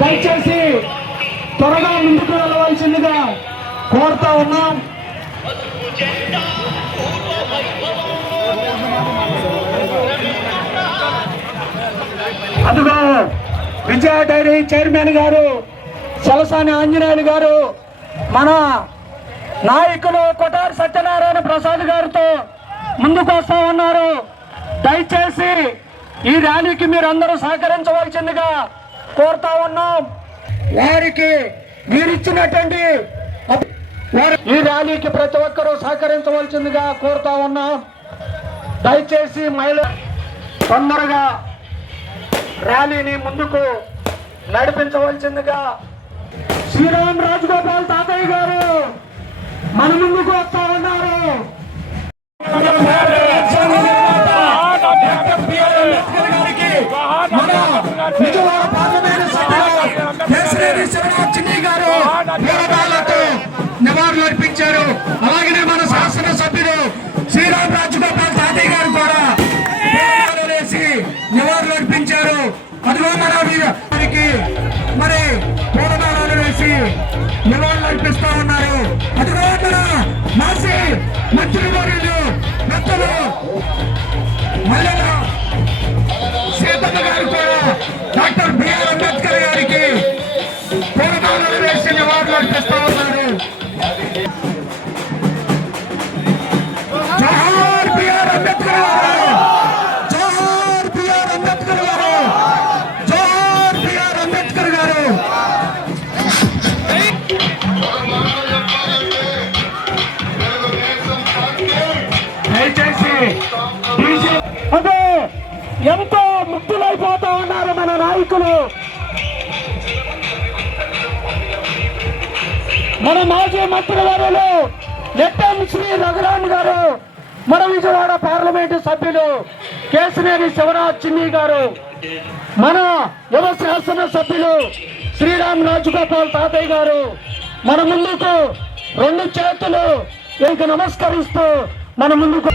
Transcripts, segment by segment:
దయచేసి త్వరగా ముందుకు వెళ్ళవలసిందిగా కోరుతా ఉన్నాం. అదుగో విజయ డైరీ చైర్మన్ గారు చలసాని ఆంజనేయులు గారు మన నాయకులు కొటారి సత్యనారాయణ ప్రసాద్ గారితో ముందుకు వస్తా ఉన్నారు. దయచేసి ఈ ర్యాలీకి మీరందరూ సహకరించవలసిందిగా కోరుతా ఉన్నాం. వారికి మీరిచ్చినటువంటి ఈ ర్యాలీకి ప్రతి ఒక్కరూ సహకరించవలసిందిగా కోరుతా ఉన్నాం. దయచేసి మహిళ తొందరగా ర్యాలీని ముందుకు నడిపించవలసిందిగా శ్రీరామ్ రాజగోపాల్ తాతయ్య గారు మన ముందుకు వస్తా ఉన్నారు. నివాళులు అర్పించారు. అలాగనే మన శాసనసభ్యులు శ్రీరామ్ రాజగోపాల్ తాతయ్య గారు కూడా వేసి నివాళులు అర్పించారు. అదిగో మన వీరికి మరి పూలమాలలు వేసి నివాళులు అర్పిస్తా ఉన్నారు. అదిగో మన మాజీ మంత్రివర్యులు పెద్దలు మల్లెల సీతమ్మ గారు కూడా డాక్టర్ బిఆర్ అంబేద్కర్ గారికి పూలమాలలు వేసి నివాళులు అర్పిస్తా ఉన్నారు. జోహార్ బిఆర్ అంబేద్కర్ గారు, జోహార్ బిఆర్ అంబేద్కర్ గారు, జోహార్ బిఆర్ అంబేద్కర్ గారు. దయచేసి అదే ఎంతో ముగ్ధులైపోతా ఉన్నారు మన నాయకులు. మన మాజీ మంత్రివర్యులు నెట్టం శ్రీ రఘురామ్ గారు, మన విజయవాడ పార్లమెంటు సభ్యులు కేశినేని శివరాజ్ చిన్ని గారు, మన యువ శాసన సభ్యులు శ్రీరామ్ రాజగోపాల్ తాతయ్య గారు మన ముందుకు రెండు చేతులు ఇంక నమస్కరిస్తూ మన ముందుకు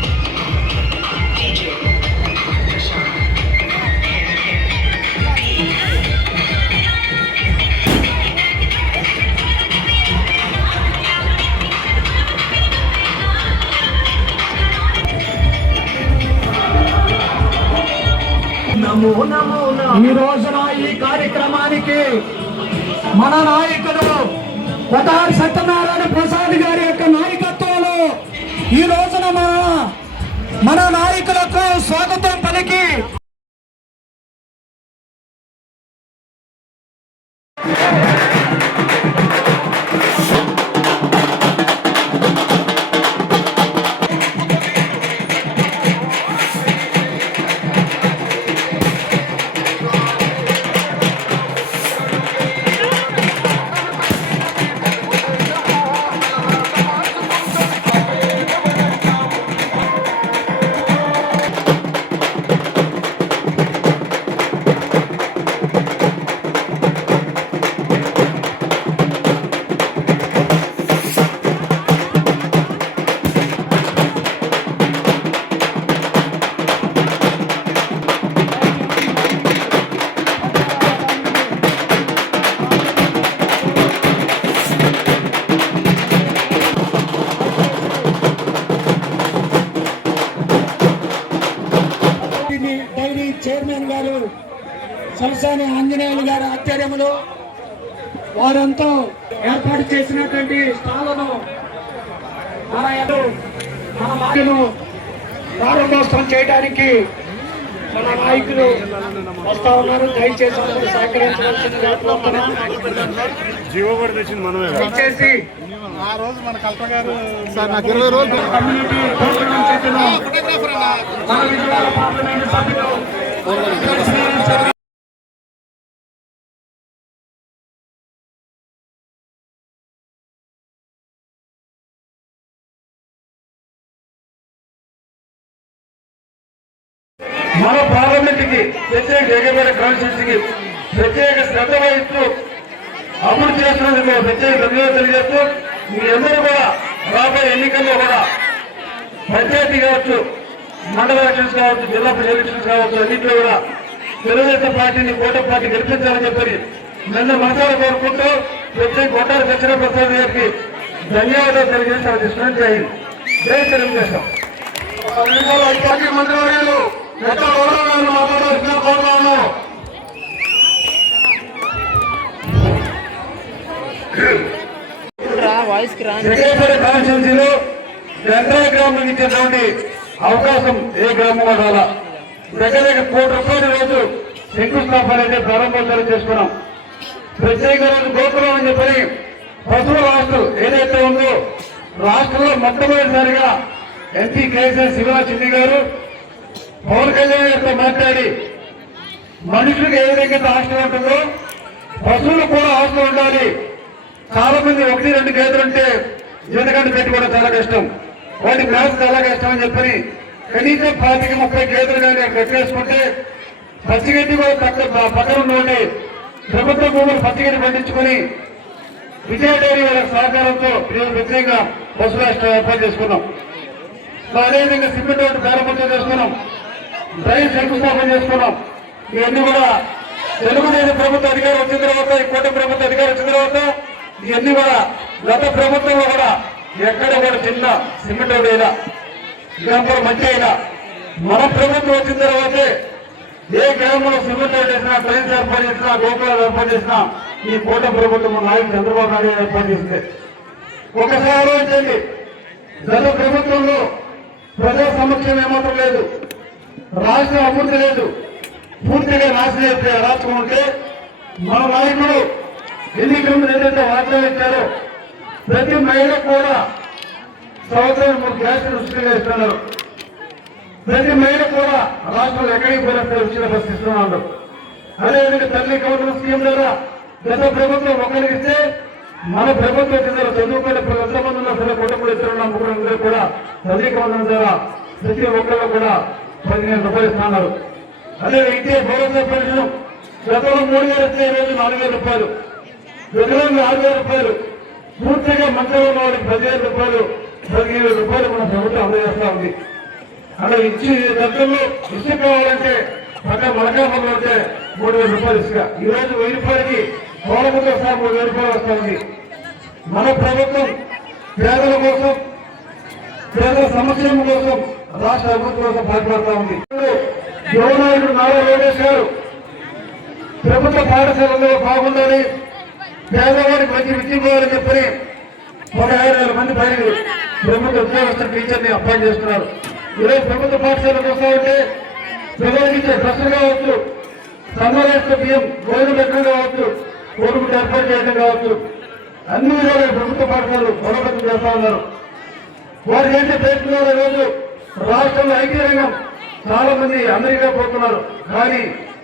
ఈ రోజున ఈ కార్యక్రమానికి మన నాయకులు కొటారి సత్యనారాయణ ప్రసాద్ గారి యొక్క నాయకత్వంలో ఈ రోజున మన నాయకులకు స్వాగతం పలికి చైర్మన్ గారు సలసాని ఆంజనేయులు గారి ఆధ్వర్యంలో వారంతా ఏర్పాటు చేసినటువంటి స్టాళ్లను మన మాటను ప్రారంభోత్సవం చేయడానికి మన నాయకులు వస్తా ఉన్నారు. దయచేసి అందరూ సహకరించవలసిందిగా దయచేసి ఆ రోజు మన కలెక్టర్ గారు సార్ నాకు 20 రోజులు కమ్యూనిటీ ప్రోగ్రాం చేసిన మన విజయవాడ పార్లమెంటు సభ్యులు మన పార్లమెంట్కి ప్రత్యేక ఏకమైన కాన్స్టిట్యూన్సీకి ప్రత్యేక శ్రద్ధ వహిస్తూ అభివృద్ధి చేస్తున్నందుకు ప్రత్యేక ధన్యవాదాలు తెలియజేస్తూ మీ అందరూ కూడా రాబోయే ఎన్నికల్లో కూడా పంచాయతీ కావచ్చు, మండల ఎలక్షన్స్ కావచ్చు, జిల్లా పరిషత్ ఎలక్షన్స్ కావచ్చు, అన్నింటిలో కూడా తెలుగుదేశం పార్టీని కూటమి పార్టీ గెలిపించాలని చెప్పి నిన్న మనసారా కోరుకుంటూ ప్రత్యేక కొట్టారి సత్యప్రసాద్ గారికి ధన్యవాదాలు తెలియజేస్తారు. జై తెలుగుదేశం. మంత్రివర్యులు ఎట్లా మాట్లాడాల్సిన కోరుతున్నాను. కాన్స్టిట్యూన్సీలో గంటల గ్రామం ఇచ్చేటువంటి అవకాశం ఏ గ్రామం రాలా. దగ్గర ₹1 కోటి రోజు శంకుస్థాపన అయితే ప్రారంభోత్సవం చేసుకున్నాం. ప్రత్యేక రోజు గోకులం అని చెప్పని పశువుల హాస్టల్ ఏదైతే ఉందో రాష్ట్రంలో మొట్టమొదటిసారిగా ఎంపీ కేసీఆర్ శివరాజ్ చిన్ని గారు పవన్ కళ్యాణ్ గారితో మాట్లాడి మనుషులకు ఏ విధంగా హాస్టల్ ఉంటుందో పశువులకు కూడా హాస్టల్ ఉండాలి. చాలా మంది 1-2 గేదెలు ఉంటే జీతగడ్డ పెట్టుకోవడం చాలా కష్టం, వాటి మేత చాలా కష్టం అని చెప్పని కనీసం 25-30 గేదెలు కానీ కట్టేసుకుంటే పచ్చిగడ్డి కూడా పక్కన ఉండి ప్రభుత్వ భూములు పచ్చిగడ్డి పండించుకుని విజయ డైరీ వాళ్ళ సహకారంతో ప్రత్యేకంగా పశువుల ఏర్పాటు చేసుకున్నాం. అదేవిధంగా సిమెంట్ రోడ్డు ప్రారంభోత్సవం చేసుకున్నాం, డ్రైన్ శంకుస్థాపన చేసుకున్నాం. ఇవన్నీ కూడా తెలుగుదేశం ప్రభుత్వ అధికారం వచ్చిన తర్వాత, ఈ కూటమి ప్రభుత్వ అధికారం వచ్చిన తర్వాత ఇవన్నీ కూడా గత ప్రభుత్వంలో కూడా ఎక్కడ కూడా చిన్న సిమెంట్ రోడ్డు అయినా గ్రామంలో మంచి అయినా మన ప్రభుత్వం వచ్చిన తర్వాతే ఏ గ్రామంలో సిమెంట్ రోడ్డు వేసినా, ట్రైన్స్ ఏర్పాటు చేసినా, గోకులాలు ఏర్పాటు చేసినా ఈ కూటమి ప్రభుత్వం మన నాయకుడు చంద్రబాబు నాయుడు ఏర్పాటు చేస్తే ఒకసారి ఆలోచించండి. గత ప్రభుత్వంలో ప్రజా సమక్షం ఏమాత్రం లేదు, రాష్ట్ర అభివృద్ధి లేదు, పూర్తిగా నాశనం రాష్ట్రం ఉంటే మన నాయకుడు ఎన్నికల ముందు ఏదైతే వాగ్దానం ఇచ్చారో ప్రతి మహిళకు కూడా సంవత్సరం 3 గ్యాసులు ఉచితంగా ఇస్తున్నారు. ప్రతి మహిళకు కూడా రాష్ట్రంలో ఎక్కడికి పోయినా ఉచిత బస్సు ఇస్తున్నారు. అదేవిధంగా తల్లి కౌన్సిల్ స్కీమ్ ద్వారా గత ప్రభుత్వం ఒకరికి ఇస్తే మన ప్రభుత్వం ఇచ్చారు. చదువుకునే ఎంతమంది ఉన్నా సరే కుటుంబం ఇస్తున్న ముగ్గురు కూడా తల్లి కౌన్సిల్ ద్వారా ప్రతి ఒక్కరు కూడా 15,000 రూపాయలు ఇస్తున్నారు. అదే ఇచ్చే భరోసా పెన్షన్ గతంలో 3,000 ఇస్తే రోజు 4,000 రూపాయలు, వికలాంగులు 6,000 రూపాయలు, పూర్తిగా మంత్రులు ఉన్న వారికి 10,000 రూపాయలు, 15,000 రూపాయలు మన ప్రభుత్వం అందజేస్తా ఉంది. అలా ఇచ్చి దగ్గరలో ఇసుక కావాలంటే పక్క మలకాపంలో ఉంటే 3,000 రూపాయలు ఇసుక ఈ రోజు 1,000 రూపాయలకి పౌరముతో సహా 3,000 రూపాయలు వస్తా ఉంది. మన ప్రభుత్వం పేదల కోసం, పేదల సంక్షేమం కోసం, రాష్ట్ర అభివృద్ధి కోసం పాటుపడతా ఉంది. యువనాయకుడు నారా లోకేష్ గారు ప్రభుత్వ పాఠశాలలో బాగుండాలి, పేదవాడికి మంచి విద్య పోవాలని చెప్పని 15,000 మంది పైన ప్రభుత్వ ఉద్యోగస్తులు టీచర్ని అపాయింట్ చేస్తున్నారు. ఈరోజు ప్రభుత్వ పాఠశాలకు వస్తా ఉంటే పిల్లలకి ఇచ్చే డ్రెస్సులు కావచ్చు, సంఘరాష్ట్ర బియ్యం భోజనం పెట్టడం కావచ్చు, కోరుకుంటే ఏర్పాటు చేయడం కావచ్చు, అన్ని విధాలుగా ప్రభుత్వ పాఠశాలలు బలోపేతం చేస్తా ఉన్నారు. వారు ఏంటి ప్రయత్నాలు రోజు రాష్ట్రంలో ఐటీ రంగం చాలా మంది అమెరికా పోతున్నారు. కానీ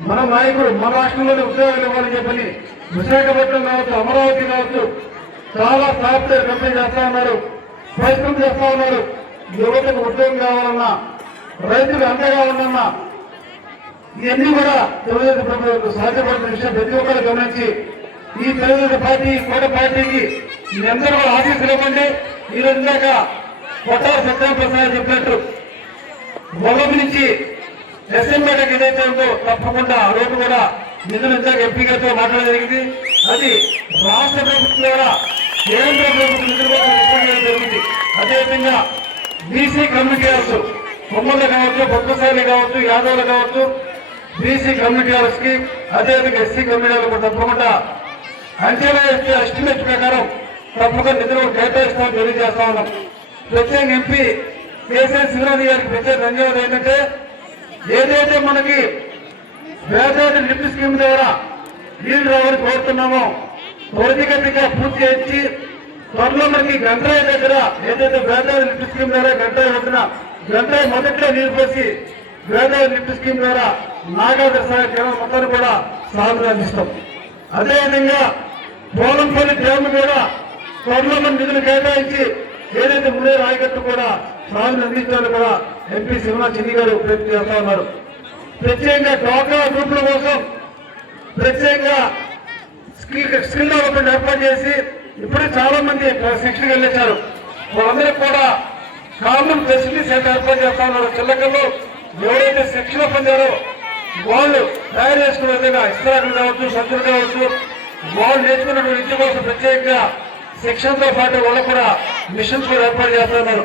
మన నాయకుడు మన రాష్ట్రంలోనే ఉద్యోగాలు ఇవ్వాలని చెప్పని విశాఖపట్నం కావచ్చు, అమరావతి కావచ్చు, చాలా సాఫ్ట్వేర్ కంపెనీ చేస్తా ఉన్నారు, ప్రయత్నం చేస్తా ఉన్నారు. యువతకు ఉద్యోగం కావాలన్నా, రైతులు అండగా ఉందన్నా ఇవన్నీ కూడా తెలుగుదేశం ప్రభుత్వం సాధ్యపడుతున్న విషయం ప్రతి ఒక్కరు గమనించి ఈ తెలుగుదేశం పార్టీ కూటమి పార్టీకి అందరూ కూడా ఆశీస్సులు ఇవ్వండి. ఈ రోజు దాకా కొట్టారి సత్యప్రసాద్ చెప్పినట్టు మొదటి నుంచి ఎస్ఎంపేటకి ఏదైతే ఉందో తప్పకుండా ఆ రోజు కూడా నిధులు ఇందాక ఎంపీ గారితో మాట్లాడడం జరిగింది. అది రాష్ట్ర ప్రభుత్వం ద్వారా కేంద్ర ప్రభుత్వం నిధులు కూడా ఏర్పాటు చేయడం జరిగింది. అదేవిధంగా బీసీ కమ్యూనిటీ కావచ్చు, కొమ్మలు కావచ్చు, భక్తశాలి కావచ్చు, యాదవులు కావచ్చు, బీసీ కమ్యూనిటీ హాల్స్ కి అదేవిధంగా ఎస్సీ కమ్యూనిటీ హాల్ తప్పకుండా అంచనా వేస్తే ఎస్టిమేట్ ప్రకారం తప్పకుండా నిధులు కేటాయిస్తామని తెలియజేస్తా ఉన్నాం. ప్రత్యేక ఎంపీ కేసీఆర్ శ్రీరామ్ గారికి ప్రత్యేక ధన్యవాదాలు. ఏంటంటే ఏదైతే మనకి వేదాది లిఫ్ట్ స్కీమ్ ద్వారా నీళ్లు రావాలని కోరుతున్నామో త్వరితగతిగా పూర్తి చేయించి త్వరలో మనకి గంటరాయి దగ్గర ఏదైతే వేదాది లిఫ్ట్ స్కీమ్ ద్వారా గంటరాయి వస్తున్న గంటరాయి మొదట్లో నీరు పోసి వేదాది లిఫ్ట్ స్కీమ్ ద్వారా నాగార్జున సాగర్ డ్యామ్ మొత్తాన్ని కూడా సాగులు అందిస్తాం. అదేవిధంగా పోలంపల్లి డ్యామ్ కూడా త్వరలో మన నిధులు కేటాయించి ఏదైతే ముందే రాయగట్టు కూడా సాగులు అందించాలని కూడా ఎంపీ శివనాథ్ చిన్ని గారు ప్రయత్నం చేస్తా ఉన్నారు. ప్రత్యేకంగా డ్వాక్రా గ్రూపుల కోసం ప్రత్యేకంగా స్కిల్ డెవలప్మెంట్ ఏర్పాటు చేసి ఇప్పుడే చాలా మంది శిక్షణకు వెళ్ళేశారు. వాళ్ళందరికీ కూడా కామన్ ఫెసిలిటీస్ ఏర్పాటు చేస్తా ఉన్నారు. చిల్లకల్లో ఎవరైతే శిక్షణ పొందారో వాళ్ళు తయారు చేసుకునే విధంగా ఇస్త్రాకులు కావచ్చు, సంచులు కావచ్చు, వాళ్ళు నేర్చుకున్నటువంటి విద్య కోసం ప్రత్యేకంగా శిక్షణతో పాటు వాళ్ళు కూడా మిషన్స్ కూడా ఏర్పాటు చేస్తున్నారు.